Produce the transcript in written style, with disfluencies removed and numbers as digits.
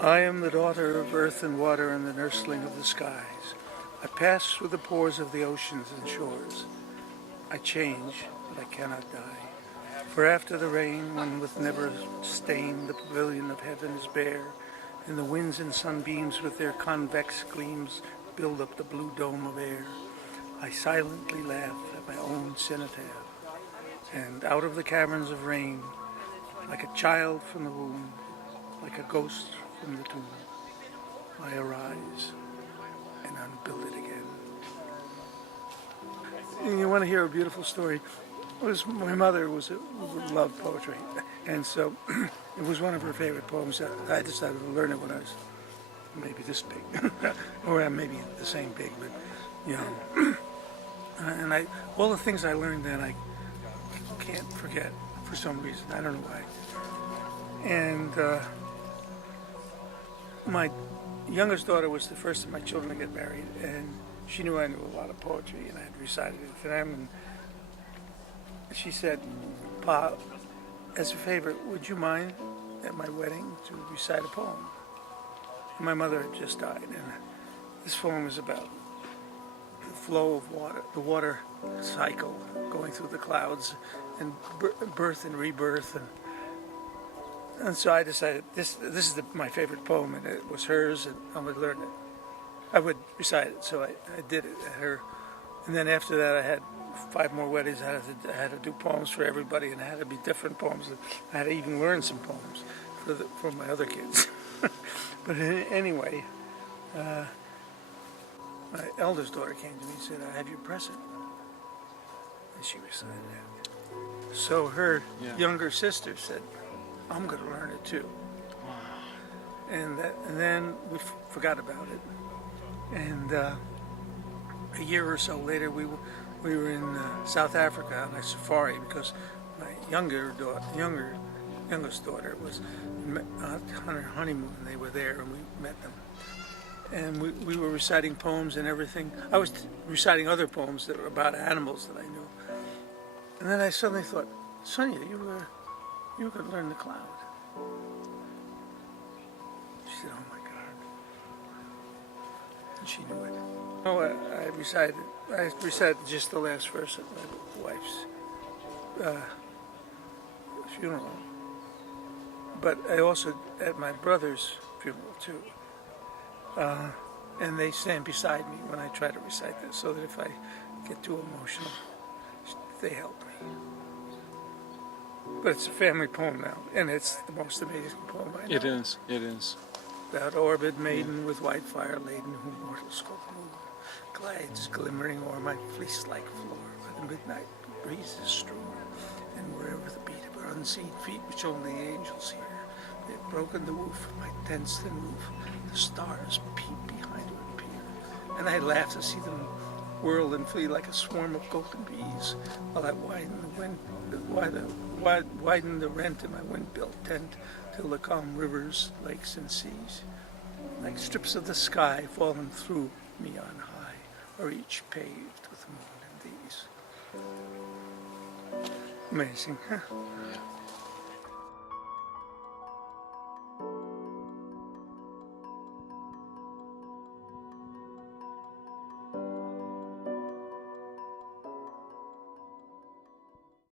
I am the daughter of earth and water and the nursling of the skies. I pass through the pores of the oceans and shores. I change, but I cannot die. For after the rain, when with never stain the pavilion of heaven is bare, and the winds and sunbeams with their convex gleams build up the blue dome of air, I silently laugh at my own cenotaph, and out of the caverns of rain, like a child from the womb, like a ghost from the tomb, I arise and unbuild it again. And you want to hear a beautiful story? My mother loved poetry, and so it was one of her favorite poems. I decided to learn it when I was maybe this big, or maybe the same big, but young. And all the things I learned then, I can't forget for some reason. I don't know why. And my youngest daughter was the first of my children to get married, and she knew I knew a lot of poetry, and I had recited it to them. And she said, "Pa, as a favor, would you mind at my wedding to recite a poem?" And my mother had just died, and this poem is about the flow of water, the water cycle going through the clouds, and birth and rebirth, and so I decided this is my favorite poem, and it was hers, and I would learn it. I would recite it, so I did it at her. And then after that, I had 5 more weddings. I had to do poems for everybody, and it had to be different poems. I had to even learn some poems for my other kids. But anyway, my eldest daughter came to me and said, "I have your present," and she recited it. So her younger sister said, "I'm going to learn it too." And then we forgot about it. And a year or so later, we were in South Africa on a safari because my youngest daughter was on her honeymoon. They were there, and we met them. And we were reciting poems and everything. I was reciting other poems that were about animals that I knew. And then I suddenly thought, "Sonia, you were going to learn the cloud." She said, "Oh my God." And she knew it. Oh, I recited just the last verse at my wife's funeral. But I also, at my brother's funeral too. And they stand beside me when I try to recite this, so that if I get too emotional, they help me. But it's a family poem now, and it's the most amazing poem I know. It is. That orbed maiden with white fire laden, whom mortals call the moon, glides glimmering o'er my fleece-like floor, where the midnight breezes strewn, and wherever the beat of her unseen feet, which only angels hear, they have broken the woof of my dense thin roof, the stars peep behind her and peer, and I laugh to see them whirl and flee like a swarm of golden bees, while I widen the rent in my wind-built tent, till the calm rivers, lakes, and seas, like strips of the sky fallen through me on high, are each paved with the moon and these. Amazing, huh? Yeah.